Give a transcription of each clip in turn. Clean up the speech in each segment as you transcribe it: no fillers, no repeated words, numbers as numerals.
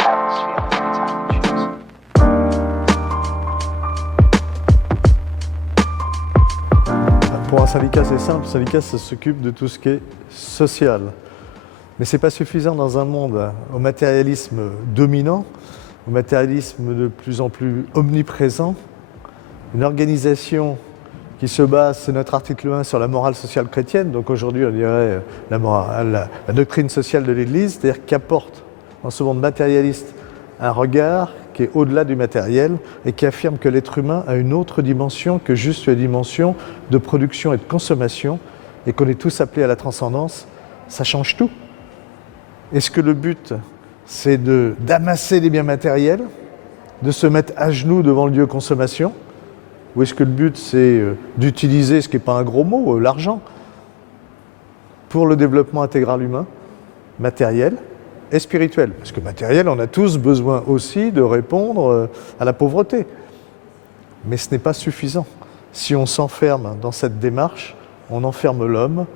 atmosphere every time you choose. Pour un syndicat, c'est simple. Le syndicat, ça s'occupe de tout ce qui est social. Mais ce n'est pas suffisant dans un monde au matérialisme dominant, au matérialisme de plus en plus omniprésent. Une organisation qui se base, c'est notre article 1, sur la morale sociale chrétienne. Donc aujourd'hui, on dirait la doctrine sociale de l'Église, c'est-à-dire qui apporte dans ce monde matérialiste un regard qui est au-delà du matériel et qui affirme que l'être humain a une autre dimension que juste la dimension de production et de consommation et qu'on est tous appelés à la transcendance. Ça change tout. Est-ce que le but, c'est d'amasser des biens matériels, de se mettre à genoux devant le Dieu consommation, ou est-ce que le but, c'est d'utiliser, ce qui n'est pas un gros mot, l'argent, pour le développement intégral humain, matériel et spirituel? Parce que matériel, on a tous besoin aussi de répondre à la pauvreté. Mais ce n'est pas suffisant. Si on s'enferme dans cette démarche, on enferme l'homme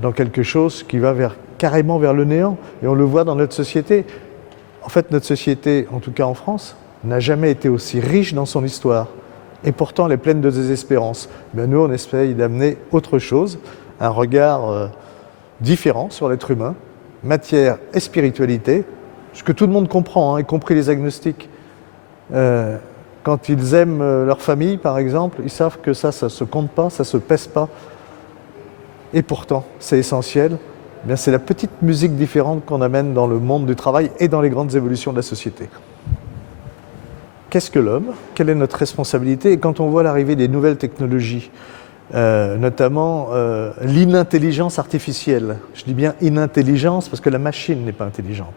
dans quelque chose qui va carrément vers le néant. Et on le voit dans notre société. En fait, notre société, en tout cas en France, n'a jamais été aussi riche dans son histoire. Et pourtant, elle est pleine de désespérance. Mais nous, on essaye d'amener autre chose, un regard différent sur l'être humain, matière et spiritualité, ce que tout le monde comprend, y compris les agnostiques. Quand ils aiment leur famille, par exemple, ils savent que ça ne se compte pas, ça ne se pèse pas. Et pourtant, c'est essentiel. Eh bien, c'est la petite musique différente qu'on amène dans le monde du travail et dans les grandes évolutions de la société. Qu'est-ce que l'homme? Quelle est notre responsabilité? Et quand on voit l'arrivée des nouvelles technologies, notamment l'inintelligence artificielle, je dis bien inintelligence parce que la machine n'est pas intelligente.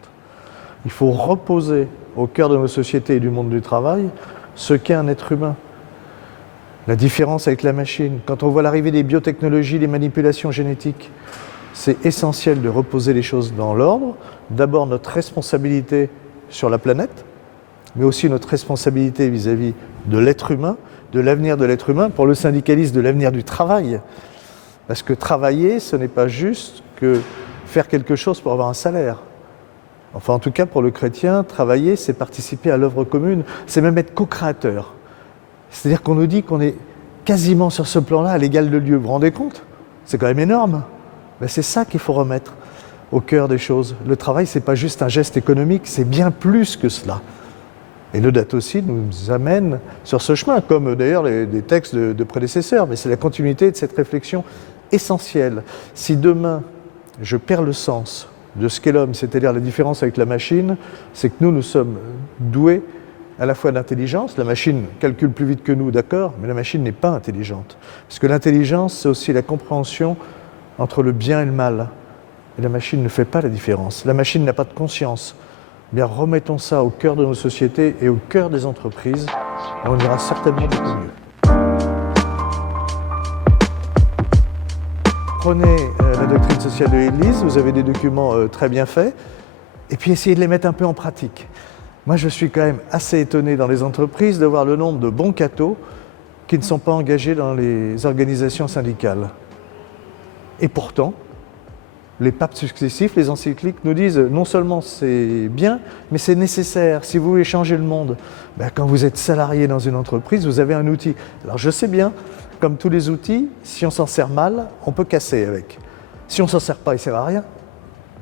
Il faut reposer au cœur de nos sociétés et du monde du travail ce qu'est un être humain. La différence avec la machine. Quand on voit l'arrivée des biotechnologies, les manipulations génétiques, c'est essentiel de reposer les choses dans l'ordre. D'abord notre responsabilité sur la planète, mais aussi notre responsabilité vis-à-vis de l'être humain, de l'avenir de l'être humain, pour le syndicaliste de l'avenir du travail. Parce que travailler, ce n'est pas juste que faire quelque chose pour avoir un salaire. Enfin, en tout cas, pour le chrétien, travailler, c'est participer à l'œuvre commune, c'est même être co-créateur. C'est-à-dire qu'on nous dit qu'on est quasiment sur ce plan-là à l'égal de Dieu. Vous vous rendez compte? C'est quand même énorme. Mais c'est ça qu'il faut remettre au cœur des choses. Le travail, ce n'est pas juste un geste économique, c'est bien plus que cela. Et Laudato Si nous amène sur ce chemin, comme d'ailleurs des textes de prédécesseurs, mais c'est la continuité de cette réflexion essentielle. Si demain, je perds le sens de ce qu'est l'homme, c'est-à-dire la différence avec la machine, c'est que nous sommes doués à la fois d'intelligence. La machine calcule plus vite que nous, d'accord, mais la machine n'est pas intelligente. Parce que l'intelligence, c'est aussi la compréhension entre le bien et le mal. Et la machine ne fait pas la différence. La machine n'a pas de conscience. Eh bien, remettons ça au cœur de nos sociétés et au cœur des entreprises, et on ira certainement beaucoup mieux. Prenez la doctrine sociale de l'Église, vous avez des documents très bien faits, et puis essayez de les mettre un peu en pratique. Moi, je suis quand même assez étonné dans les entreprises de voir le nombre de bons cathos qui ne sont pas engagés dans les organisations syndicales. Et pourtant, les papes successifs, les encycliques nous disent non seulement c'est bien, mais c'est nécessaire. Si vous voulez changer le monde, quand vous êtes salarié dans une entreprise, vous avez un outil. Alors je sais bien, comme tous les outils, si on s'en sert mal, on peut casser avec. Si on ne s'en sert pas, il ne sert à rien.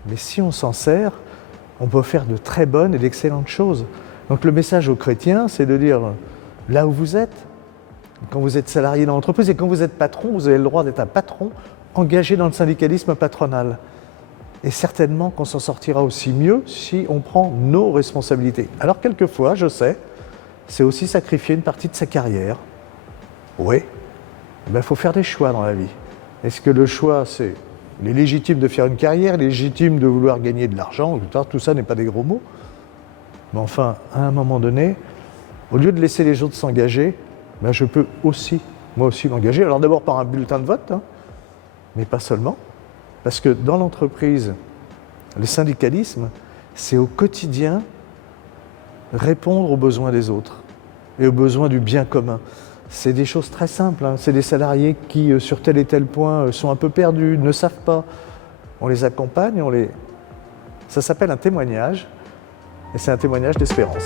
Mais si on s'en sert, on peut faire de très bonnes et d'excellentes choses. Donc le message aux chrétiens, c'est de dire, là où vous êtes, quand vous êtes salarié dans l'entreprise et quand vous êtes patron, vous avez le droit d'être un patron engagé dans le syndicalisme patronal. Et certainement qu'on s'en sortira aussi mieux si on prend nos responsabilités. Alors quelquefois, je sais, c'est aussi sacrifier une partie de sa carrière. Oui, il faut faire des choix dans la vie. Est-ce que le choix, c'est... Il est légitime de faire une carrière, il est légitime de vouloir gagner de l'argent, tout ça n'est pas des gros mots. Mais enfin, à un moment donné, au lieu de laisser les autres s'engager, je peux aussi, moi aussi, m'engager. Alors d'abord par un bulletin de vote, mais pas seulement. Parce que dans l'entreprise, le syndicalisme, c'est au quotidien répondre aux besoins des autres et aux besoins du bien commun. C'est des choses très simples. C'est des salariés qui, sur tel et tel point, sont un peu perdus, ne savent pas. On les accompagne, ça s'appelle un témoignage. et c'est un témoignage d'espérance.